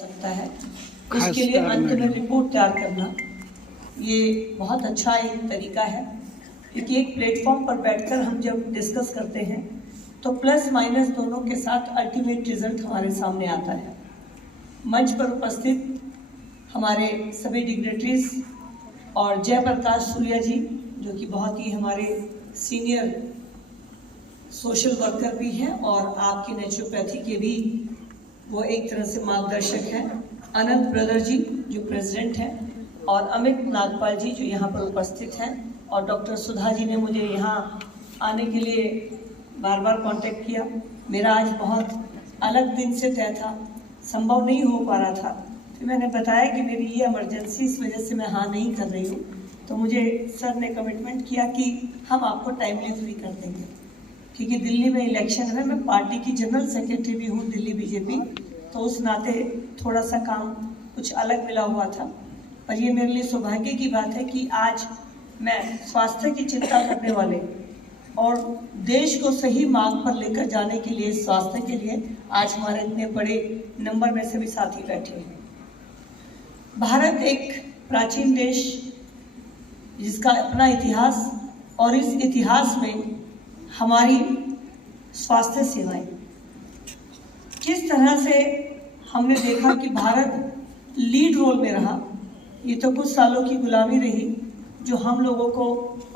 सकता है, उसके लिए अंत में रिपोर्ट तैयार करना ये बहुत अच्छा एक तरीका है, क्योंकि एक प्लेटफॉर्म पर बैठकर हम जब डिस्कस करते हैं तो प्लस माइनस दोनों के साथ अल्टीमेट रिजल्ट हमारे सामने आता है। मंच पर उपस्थित हमारे सभी डिग्नेटरीज और जयप्रकाश सूर्या जी, जो कि बहुत ही हमारे सीनियर सोशल वर्कर भी हैं और आपकी नेचुरोपैथी के भी वो एक तरह से मार्गदर्शक हैं, अनंत ब्रदर जी जो प्रेसिडेंट हैं, और अमित नागपाल जी जो यहाँ पर उपस्थित हैं, और डॉक्टर सुधा जी ने मुझे यहाँ आने के लिए बार बार कांटेक्ट किया। मेरा आज बहुत अलग दिन से तय था, संभव नहीं हो पा रहा था, फिर मैंने बताया कि मेरी ये इमरजेंसी, इस वजह से मैं हाँ नहीं कर रही हूँ। तो मुझे सर ने कमिटमेंट किया कि हम आपको टाइमली फ्री कर देंगे, क्योंकि दिल्ली में इलेक्शन है। मैं पार्टी की जनरल सेक्रेटरी भी हूँ दिल्ली बीजेपी, तो उस नाते थोड़ा सा काम कुछ अलग मिला हुआ था। पर ये मेरे लिए सौभाग्य की बात है कि आज मैं स्वास्थ्य की चिंता करने वाले और देश को सही मार्ग पर लेकर जाने के लिए, स्वास्थ्य के लिए आज हमारे इतने बड़े नंबर में सभी साथी बैठे हैं। भारत एक प्राचीन देश जिसका अपना इतिहास, और इस इतिहास में हमारी स्वास्थ्य सेवाएं किस तरह से हमने देखा कि भारत लीड रोल में रहा। ये तो कुछ सालों की गुलामी रही जो हम लोगों को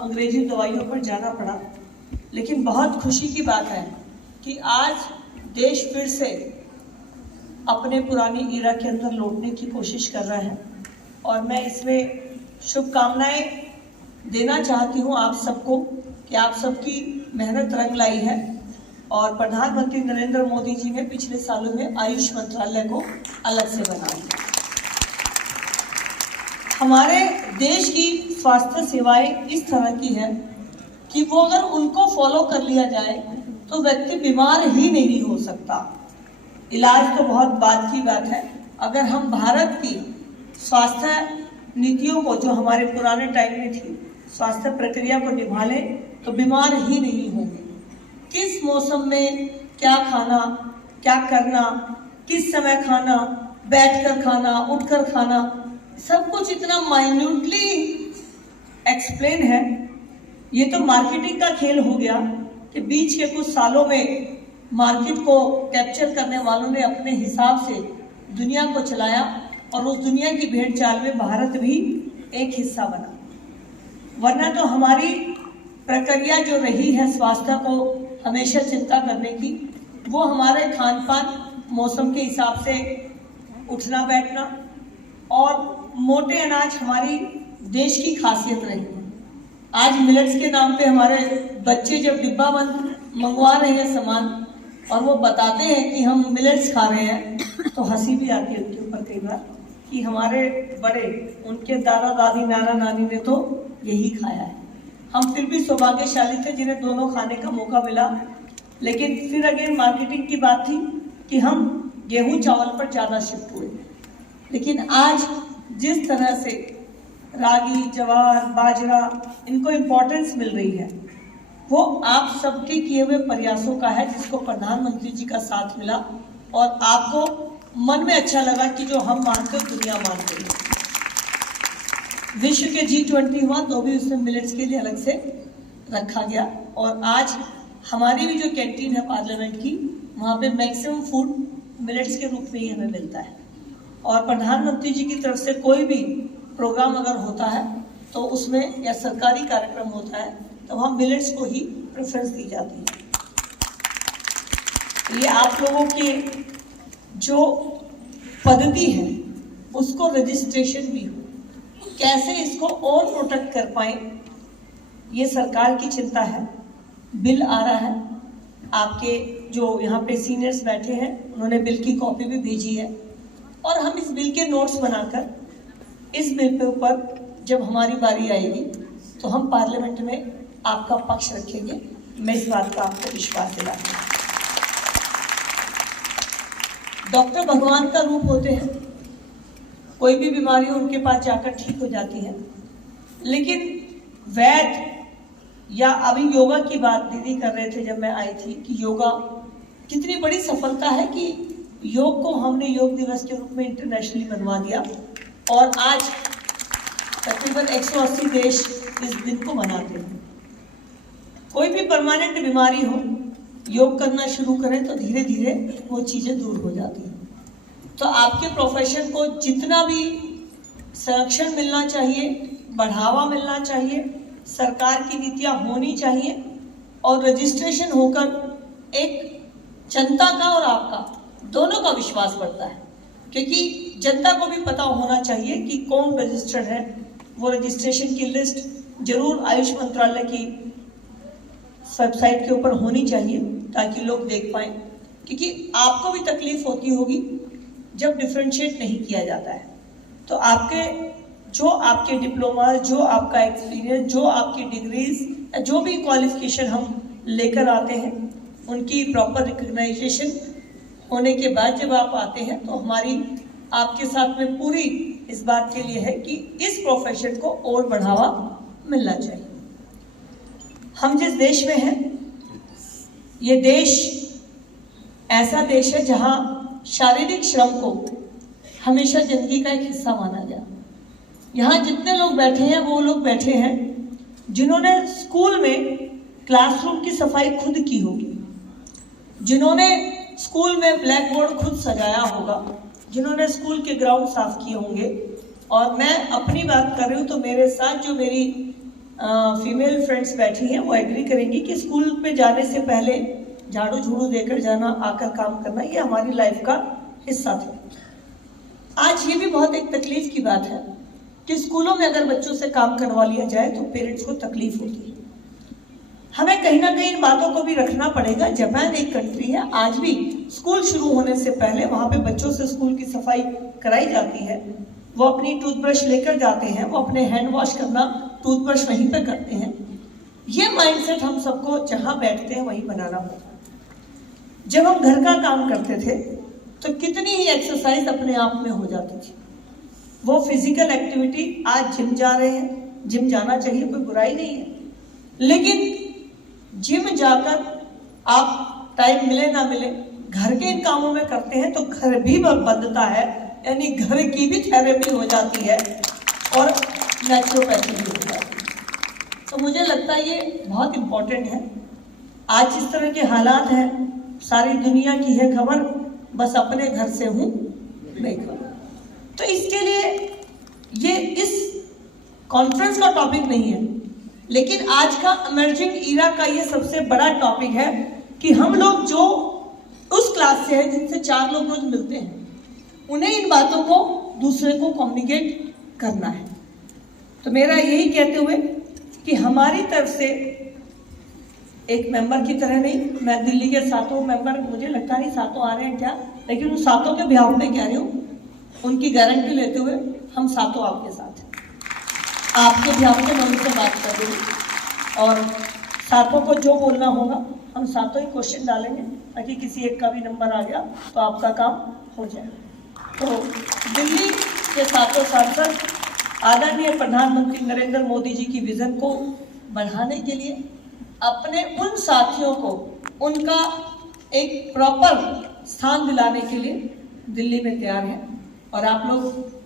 अंग्रेजी दवाइयों पर जाना पड़ा, लेकिन बहुत खुशी की बात है कि आज देश फिर से अपने पुरानी इरा के अंदर लौटने की कोशिश कर रहा है। और मैं इसमें शुभकामनाएं देना चाहती हूँ आप सबको कि आप सबकी मेहनत रंग लाई है, और प्रधानमंत्री नरेंद्र मोदी जी ने पिछले सालों में आयुष मंत्रालय को अलग से बना दिया। हमारे देश की स्वास्थ्य सेवाएं इस तरह की है कि वो अगर उनको फॉलो कर लिया जाए तो व्यक्ति बीमार ही नहीं हो सकता। इलाज तो बहुत बाद की बात है, अगर हम भारत की स्वास्थ्य नीतियों को, जो हमारे पुराने टाइम में थी, स्वास्थ्य प्रक्रिया को निभा लें तो बीमार ही नहीं होंगे। किस मौसम में क्या खाना, क्या करना, किस समय खाना, बैठकर खाना, उठकर खाना, सब कुछ इतना माइन्यूटली एक्सप्लेन है। ये तो मार्केटिंग का खेल हो गया कि बीच के कुछ सालों में मार्केट को कैप्चर करने वालों ने अपने हिसाब से दुनिया को चलाया, और उस दुनिया की भेड़ चाल में भारत भी एक हिस्सा बना। वरना तो हमारी प्रक्रिया जो रही है स्वास्थ्य को हमेशा चिंता करने की, वो हमारे खान पान, मौसम के हिसाब से उठना बैठना और मोटे अनाज हमारी देश की खासियत रही है। आज मिलेट्स के नाम पे हमारे बच्चे जब डिब्बा बंद मंगवा रहे हैं सामान, और वो बताते हैं कि हम मिलेट्स खा रहे हैं, तो हंसी भी आती है उनके ऊपर कई बार कि हमारे बड़े, उनके दादा दादी, नाना नानी ने तो यही खाया है। हम फिर भी सौभाग्यशाली थे जिन्हें दोनों खाने का मौका मिला। लेकिन फिर अगेन मार्केटिंग की बात थी कि हम गेहूं चावल पर ज़्यादा शिफ्ट हुए। लेकिन आज जिस तरह से रागी, जवार, बाजरा, इनको इम्पोर्टेंस मिल रही है, वो आप सबके किए हुए प्रयासों का है, जिसको प्रधानमंत्री जी का साथ मिला, और आपको मन में अच्छा लगा कि जो हम मानते दुनिया मानते हैं। विश्व के G20 हुआ तो भी उसमें मिलेट्स के लिए अलग से रखा गया, और आज हमारी भी जो कैंटीन है पार्लियामेंट की, वहाँ पे मैक्सिमम फूड मिलेट्स के रूप में ही हमें मिलता है। और प्रधानमंत्री जी की तरफ से कोई भी प्रोग्राम अगर होता है तो उसमें, या सरकारी कार्यक्रम होता है, तो वहाँ मिलेट्स को ही प्रेफरेंस दी जाती है। ये आप लोगों की जो पद्धति है उसको रजिस्ट्रेशन भी हो, कैसे इसको और प्रोटेक्ट कर पाए, ये सरकार की चिंता है। बिल आ रहा है, आपके जो यहाँ पे सीनियर्स बैठे हैं उन्होंने बिल की कॉपी भी भेजी है, और हम इस बिल के नोट्स बनाकर इस बिल पे ऊपर जब हमारी बारी आएगी तो हम पार्लियामेंट में आपका पक्ष रखेंगे। मैं इस बात का आपको विश्वास दिलाती हूँ। डॉक्टर भगवान का रूप होते हैं, कोई भी बीमारी हो उनके पास जाकर ठीक हो जाती है। लेकिन वैद्य, या अभी योगा की बात दीदी कर रहे थे जब मैं आई थी, कि योगा कितनी बड़ी सफलता है कि योग को हमने योग दिवस के रूप में इंटरनेशनली मनवा दिया और आज तकरीबन 180 देश इस दिन को मनाते हैं। कोई भी परमानेंट बीमारी हो, योग करना शुरू करें तो धीरे धीरे वो चीज़ें दूर हो जाती हैं। तो आपके प्रोफेशन को जितना भी संरक्षण मिलना चाहिए, बढ़ावा मिलना चाहिए, सरकार की नीतियाँ होनी चाहिए और रजिस्ट्रेशन होकर एक जनता का और आपका दोनों का विश्वास बढ़ता है, क्योंकि जनता को भी पता होना चाहिए कि कौन रजिस्टर्ड है। वो रजिस्ट्रेशन की लिस्ट जरूर आयुष मंत्रालय की वेबसाइट के ऊपर होनी चाहिए ताकि लोग देख पाएं, क्योंकि आपको भी तकलीफ होती होगी जब डिफरेंशिएट नहीं किया जाता है। तो आपके डिप्लोमा, जो आपका एक्सपीरियंस, जो आपकी डिग्रीज, जो भी क्वालिफिकेशन हम लेकर आते हैं, उनकी प्रॉपर रिकग्नाइजेशन होने के बाद जब आप आते हैं तो हमारी आपके साथ में पूरी इस बात के लिए है कि इस प्रोफेशन को और बढ़ावा मिलना चाहिए। हम जिस देश में हैं, ये देश ऐसा देश है जहां शारीरिक श्रम को हमेशा जिंदगी का एक हिस्सा माना गया। यहाँ जितने लोग बैठे हैं वो लोग बैठे हैं जिन्होंने स्कूल में क्लासरूम की सफाई खुद की होगी, जिन्होंने स्कूल में ब्लैक बोर्ड खुद सजाया होगा, जिन्होंने स्कूल के ग्राउंड साफ किए होंगे। और मैं अपनी बात कर रही हूँ तो मेरे साथ जो मेरी फीमेल फ्रेंड्स बैठी हैं वो एग्री करेंगी कि स्कूल में जाने से पहले झाड़ू झूड़ू देकर जाना, आकर काम करना, ये हमारी लाइफ का हिस्सा था। आज ये भी बहुत एक तकलीफ की बात है कि स्कूलों में अगर बच्चों से काम करवा लिया जाए तो पेरेंट्स को तकलीफ होती है। हमें कहीं ना कहीं इन बातों को भी रखना पड़ेगा। जापान एक कंट्री है, आज भी स्कूल शुरू होने से पहले वहाँ पे बच्चों से स्कूल की सफाई कराई जाती है। वो अपनी टूथब्रश लेकर जाते हैं, वो अपने हैंड वॉश करना टूथब्रश वहीं पे करते हैं। ये माइंडसेट हम सबको जहाँ बैठते हैं वहीं बनाना होगा। जब हम घर का काम करते थे तो कितनी ही एक्सरसाइज अपने आप में हो जाती थी। वो फिजिकल एक्टिविटी, आज जिम जा रहे हैं, जिम जाना चाहिए, कोई बुराई नहीं है, लेकिन जिम जाकर आप टाइम मिले ना मिले घर के इन कामों में करते हैं तो घर भी बंधता है, यानी घर की भी थेरेपी हो जाती है और नेचुरोपैथी भी हो जाती है। तो मुझे लगता है ये बहुत इम्पोर्टेंट है। आज इस तरह के हालात हैं, सारी दुनिया की है खबर, बस अपने घर से हूँ बेखबर। तो इसके लिए ये इस कॉन्फ्रेंस का टॉपिक नहीं है, लेकिन आज का इमर्जिंग ईरा का ये सबसे बड़ा टॉपिक है कि हम लोग जो उस क्लास से हैं जिनसे 4 लोग रोज मिलते हैं, उन्हें इन बातों को दूसरे को कम्युनिकेट करना है। तो मेरा यही कहते हुए कि हमारी तरफ से एक मेंबर की तरह नहीं, मैं दिल्ली के 7 मेंबर, मुझे लगता नहीं 7 आ रहे हैं क्या, लेकिन उन 7 के बिहाफ में कह रही हूँ, उनकी गारंटी लेते हुए हम 7 आपके साथ हैं। आपके बिहाफ में मैं उनसे बात कर रही हूँ और 7 को जो बोलना होगा हम 7 ही क्वेश्चन डालेंगे ताकि किसी एक का भी नंबर आ गया तो आपका काम हो जाए। तो दिल्ली के 7 सांसद आदरणीय प्रधानमंत्री नरेंद्र मोदी जी की विजन को बढ़ाने के लिए अपने उन साथियों को उनका एक प्रॉपर स्थान दिलाने के लिए दिल्ली में तैयार हैं। और आप लोग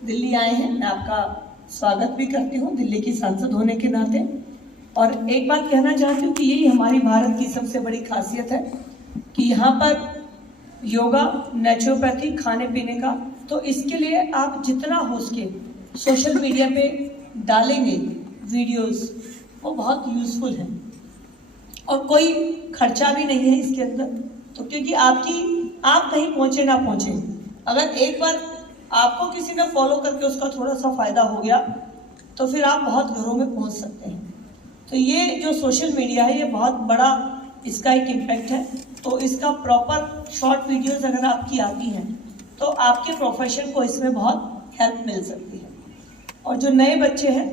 दिल्ली आए हैं, मैं आपका स्वागत भी करती हूँ दिल्ली की सांसद होने के नाते। और एक बात कहना चाहती हूँ कि यही हमारी भारत की सबसे बड़ी खासियत है कि यहाँ पर योगा, नेचुरोपैथी, खाने पीने का, तो इसके लिए आप जितना हो सके सोशल मीडिया पे डालेंगे वीडियोस, वो बहुत यूजफुल है और कोई खर्चा भी नहीं है इसके अंदर। तो क्योंकि आप कहीं पहुँचे ना पहुँचे, अगर एक बार आपको किसी ने फॉलो करके उसका थोड़ा सा फायदा हो गया तो फिर आप बहुत घरों में पहुंच सकते हैं। तो ये जो सोशल मीडिया है, ये बहुत बड़ा इसका एक इम्पैक्ट है। तो इसका प्रॉपर शॉर्ट वीडियोस अगर आपकी आती हैं तो आपके प्रोफेशन को इसमें बहुत हेल्प मिल सकती है। और जो नए बच्चे हैं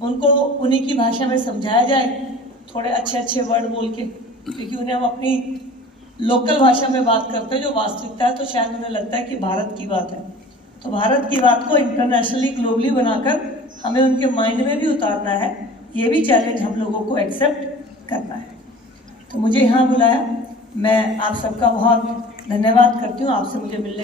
उनको उन्हीं की भाषा में समझाया जाए, थोड़े अच्छे वर्ड बोल के, क्योंकि उन्हें हम अपनी लोकल भाषा में बात करते हैं जो वास्तविकता है, तो शायद उन्हें लगता है कि भारत की बात है। तो भारत की बात को इंटरनेशनली, ग्लोबली बनाकर हमें उनके माइंड में भी उतारना है। ये भी चैलेंज हम लोगों को एक्सेप्ट करना है। तो मुझे यहाँ बुलाया, मैं आप सबका बहुत धन्यवाद करती हूँ। आपसे मुझे मिलने